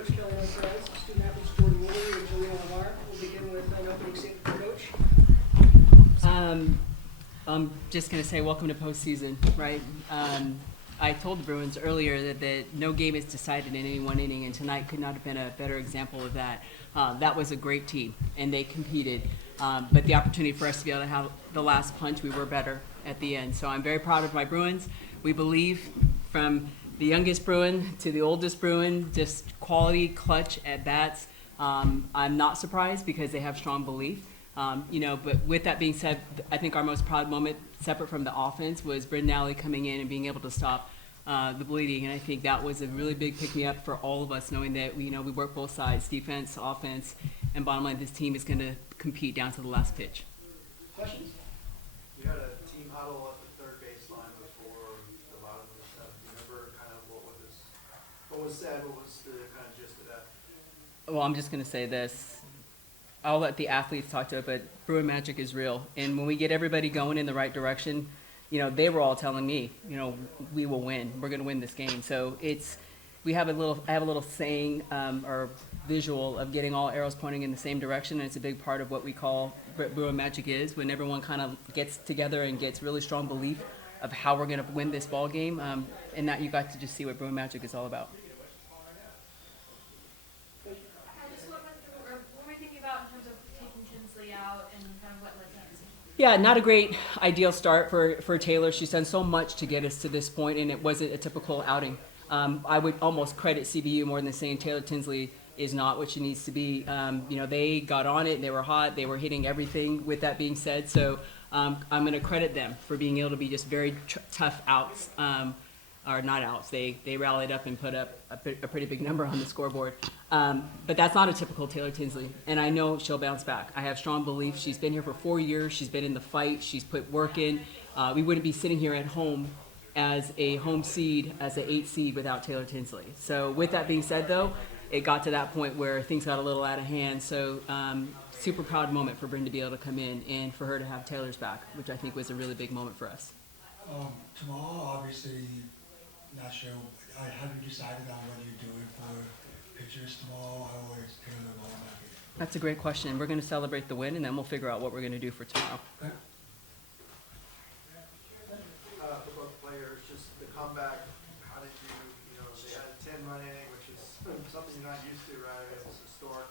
Coach Inouye-Perez, student athletes Woolery and Jolyna Lamar. We'll begin with an opening statement from Coach. I'm just going to say welcome to postseason, right? I told the Bruins earlier that no game is decided in any one inning, and tonight could not have been a better example of that. That was a great team, and they competed. But the opportunity for us to be able to have the last punch, we were better at the end. So I'm very proud of my Bruins. We believe from the youngest Bruin to the oldest Bruin, just quality, clutch at bats. I'm not surprised because they have strong belief. But with that being said, I think our most proud moment, separate from the offense, was Britton Alley coming in and being able to stop the bleeding. And I think that was a really big pick-me-up for all of us, knowing that we work both sides, defense, offense, and bottom line, this team is going to compete down to the last pitch. Questions? You had a team huddle at the third baseline before the bottom of the seventh. Do you remember kind of what was said? What was the kind of gist of that? Well, I'm just going to say this. I'll let the athletes talk to it, but Bruin magic is real. And when we get everybody going in the right direction, they were all telling me, we will win. We're going to win this game. So I have a little saying or visual of getting all arrows pointing in the same direction, and it's a big part of what we call Bruin magic is, when everyone kind of gets together and gets really strong belief of how we're going to win this ball game, and that you got to just see what Bruin magic is all about. Yeah, not a great ideal start for Taylor. She's done so much to get us to this point, and it wasn't a typical outing. I would almost credit CBU more than saying Taylor Tinsley is not what she needs to be. They got on it, and they were hot. They were hitting everything, with that being said. So I'm going to credit them for being able to be just very tough outs. Or not outs. They rallied up and put up a pretty big number on the scoreboard. But that's not a typical Taylor Tinsley, and I know she'll bounce back. I have strong belief. She's been here for 4 years. She's been in the fight. She's put work in. We wouldn't be sitting here at home as a home seed, as an 8 seed without Taylor Tinsley. So with that being said, though, it got to that point where things got a little out of hand. So super proud moment for Bryn to be able to come in and for her to have Taylor's back, which I think was a really big moment for us. Tomorrow, obviously, not sure. Have you decided on what you're doing for pitchers tomorrow, or is Taylor going back in? That's a great question. We're going to celebrate the win, and then we'll figure out what we're going to do for tomorrow. Okay. For both players, just the comeback, how did you they had a 10-run inning, which is something you're not used to, right? It's historic.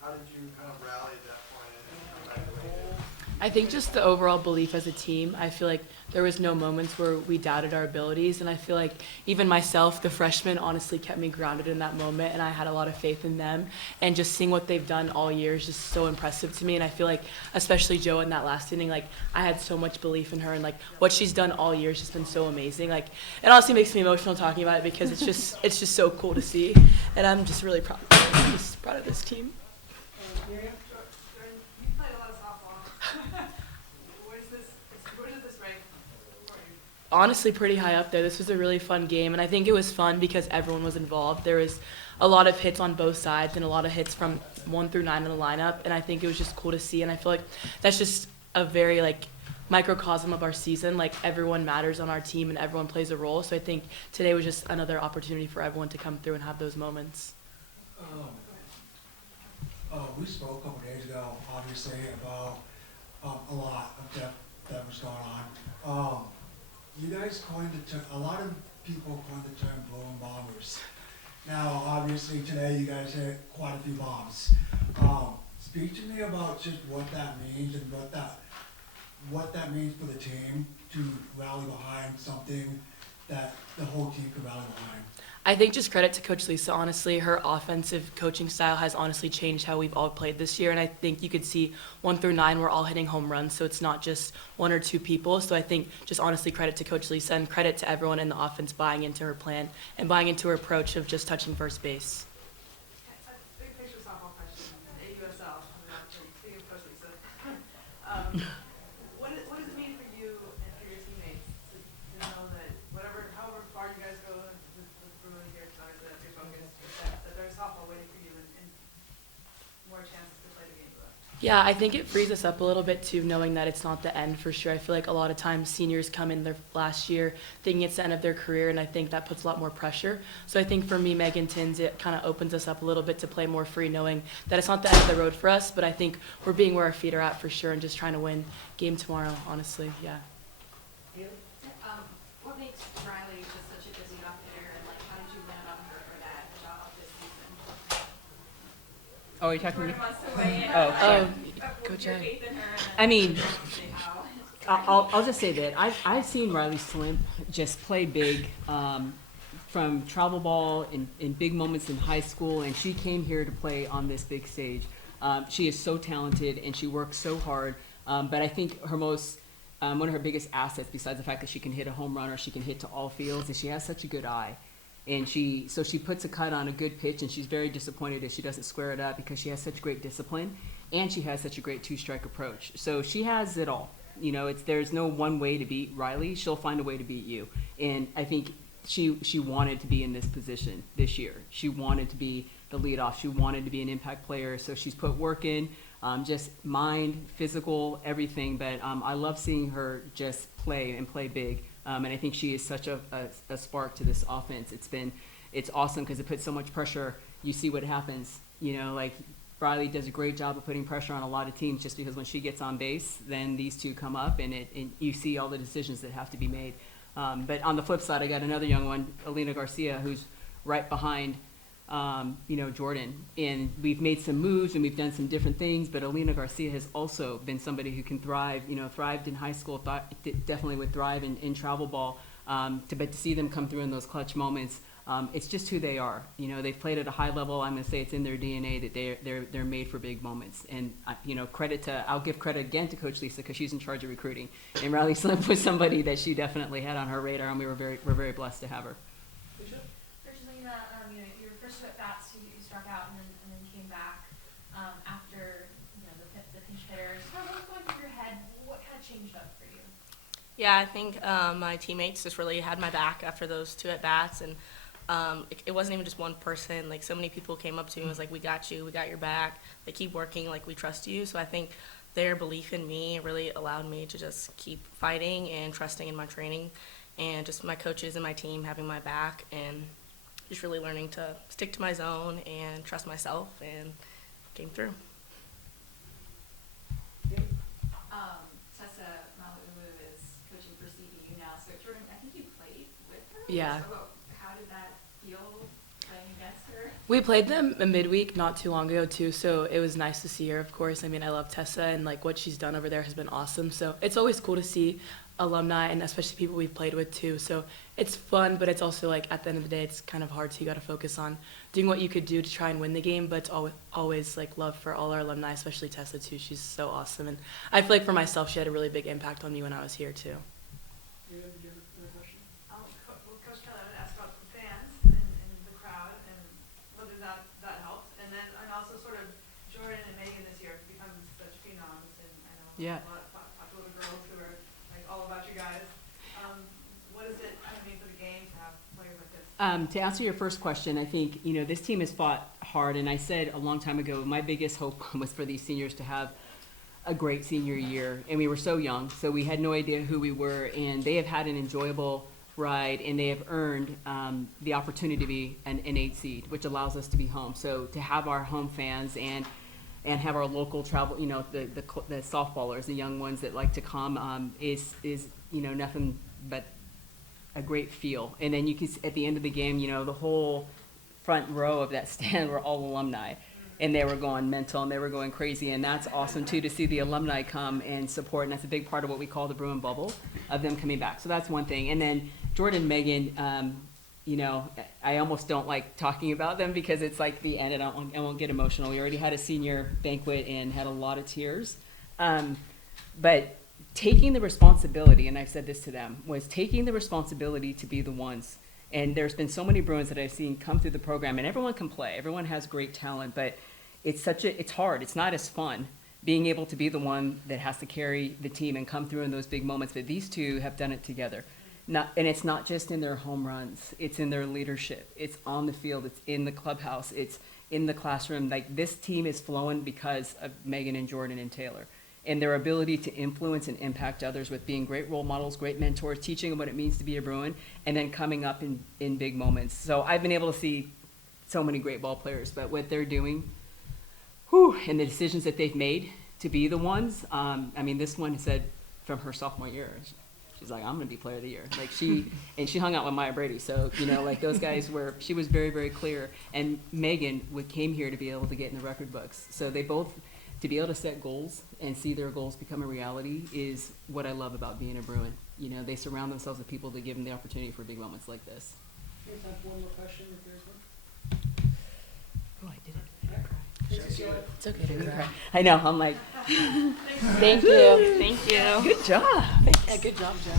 How did you kind of rally at that point and come back the way you did? I think just the overall belief as a team. I feel like there was no moments where we doubted our abilities, and I feel like even myself, the freshman, honestly kept me grounded in that moment, and I had a lot of faith in them. And just seeing what they've done all year is just so impressive to me, and I feel like, especially Jo in that last inning, I had so much belief in her, and what she's done all year has just been so amazing. It honestly makes me emotional talking about it because it's just so cool to see, and I'm just really proud. I'm just proud of this team. Miriam? Honestly pretty high up there. This was a really fun game, and I think it was fun because everyone was involved. There was a lot of hits on both sides and a lot of hits from 1 through 9 in the lineup, and I think it was just cool to see, and I feel like that's just a very microcosm of our season. Everyone matters on our team and everyone plays a role, so I think today was just another opportunity for everyone to come through and have those moments. We spoke a couple days ago, obviously, about a lot of depth that was going on. You guys a lot of people coined the term Bruin bombers. Now, obviously, today you guys hit quite a few bombs. Speak to me about just what that means and what that means for the team to rally behind something that the whole team could rally behind. I think just credit to Coach Lisa, honestly. Her offensive coaching style has honestly changed how we've all played this year, and I think you could see 1 through 9, we're all hitting home runs, so it's not just 1 or 2 people. So I think just honestly credit to Coach Lisa and credit to everyone in the offense buying into her plan and buying into her approach of just touching first base. Big picture softball question. AUSL, speaking of Coach Lisa. What does it mean for you and for your teammates to know that however far you guys go with Bruin here tonight, that your focus, that there's softball waiting for you and more chances to play the game for them? Yeah, I think it frees us up a little bit too, knowing that it's not the end for sure. I feel like a lot of times seniors come in their last year thinking it's the end of their career, and I think that puts a lot more pressure. So I think for me, Megan Tins, it kind of opens us up a little bit to play more free, knowing that it's not the end of the road for us, but I think we're being where our feet are at for sure and just trying to win game tomorrow, honestly, yeah. What makes Riley just such a busy player, and like, how did you land on her for that job this season? Oh, are you talking to me? Jordan wants to weigh in. Oh, sorry. With your faith in her, and I mean, say how. I'll just say that I've seen Riley Slimp just play big from travel ball in big moments in high school, and she came here to play on this big stage. She is so talented and she works so hard, but I think her most one of her biggest assets, besides the fact that she can hit a home run or she can hit to all fields, is she has such a good eye. And she puts a cut on a good pitch, and she's very disappointed if she doesn't square it up because she has such great discipline and she has such a great two-strike approach. So she has it all. You know, there's no one way to beat Riley. She'll find a way to beat you. And I think she wanted to be in this position this year. She wanted to be the leadoff. She wanted to be an impact player. So she's put work in, just mind, physical, everything. But I love seeing her just play and play big. And I think she is such a spark to this offense. It's awesome because it puts so much pressure. You see what happens. You know, like Riley does a great job of putting pressure on a lot of teams just because when she gets on base, then these two come up and you see all the decisions that have to be made. But on the flip side, I got another young one, Alina Garcia, who's right behind, Jordan. And we've made some moves and we've done some different things, but Alina Garcia has also been somebody who can thrive, thrived in high school, definitely would thrive in travel ball. But to see them come through in those clutch moments, it's just who they are. They've played at a high level. I'm going to say it's in their DNA that they're made for big moments. And I'll give credit again to Coach Lisa because she's in charge of recruiting. And Riley Slimp was somebody that she definitely had on her radar, and we're very blessed to have her. Jolyna, your first two at bats, you struck out and then came back after the pinch hitters. What was going through your head? What kind of changed up for you? Yeah, I think my teammates just really had my back after those two at bats, and it wasn't even just one person. Like, so many people came up to me and was like, "We got you. We got your back. Like, keep working. Like, we trust you." So I think their belief in me really allowed me to just keep fighting and trusting in my training, and just my coaches and my team having my back, and just really learning to stick to my zone and trust myself, and came through. Tessa Malauulu is coaching for CBU now, so Jordan, I think you played with her? Yeah. So how did that feel playing against her? We played them a midweek not too long ago too, so it was nice to see her, of course. I mean, I love Tessa, and like what she's done over there has been awesome. So it's always cool to see alumni and especially people we've played with too. So it's fun, but it's also like at the end of the day, it's kind of hard. So you got to focus on doing what you could do to try and win the game. But it's always like love for all our alumni, especially Tessa too. She's so awesome, and I feel like for myself, she had a really big impact on me when I was here too. Do you have another question? Coach Keller asked about the fans and the crowd and whether that helped. And also sort of Jordan and Megan this year have become such phenoms, and I know Yeah. a lot of popular girls who are like all about you guys. What does it kind of mean for the game to have players like this? To answer your first question, I think, this team has fought hard, and I said a long time ago, my biggest hope was for these seniors to have a great senior year, and we were so young, so we had no idea who we were, and they have had an enjoyable ride, and they have earned the opportunity to be an 8 seed, which allows us to be home. So to have our home fans and have our local travel, the softballers, the young ones that like to come, is nothing but a great feel. And then you can, at the end of the game, the whole front row of that stand were all alumni, and they were going mental and they were going crazy, and that's awesome too, to see the alumni come and support. And that's a big part of what we call the Bruin bubble, of them coming back. So that's one thing. And then Jordan, Megan, I almost don't like talking about them because it's like the end, and I won't get emotional. We already had a senior banquet and had a lot of tears, but taking the responsibility, and I've said this to them, was taking the responsibility to be the ones. And there's been so many Bruins that I've seen come through the program, and everyone can play. Everyone has great talent, but it's hard. It's not as fun being able to be the one that has to carry the team and come through in those big moments. But these two have done it together. And it's not just in their home runs, it's in their leadership, it's on the field, it's in the clubhouse, it's in the classroom. Like, this team is flowing because of Megan and Jordan and Taylor, and their ability to influence and impact others with being great role models, great mentors, teaching them what it means to be a Bruin, and then coming up in big moments. So I've been able to see so many great ball players, but what they're doing, and the decisions that they've made to be the ones, I mean, this one said from her sophomore year, she's like, I'm going to be player of the year. Like, and she hung out with Maya Brady. So, you know, like, those guys she was very, very clear. And Megan came here to be able to get in the record books. So they both, to be able to set goals and see their goals become a reality is what I love about being a Bruin. You know, they surround themselves with people that give them the opportunity for big moments like this. We have time for one more question if there's one. Oh, I did it. Thanks, Jolyna. It's okay to cry. I know. I'm like, Thank you. Thank you. good job. Yeah, good job, Joe.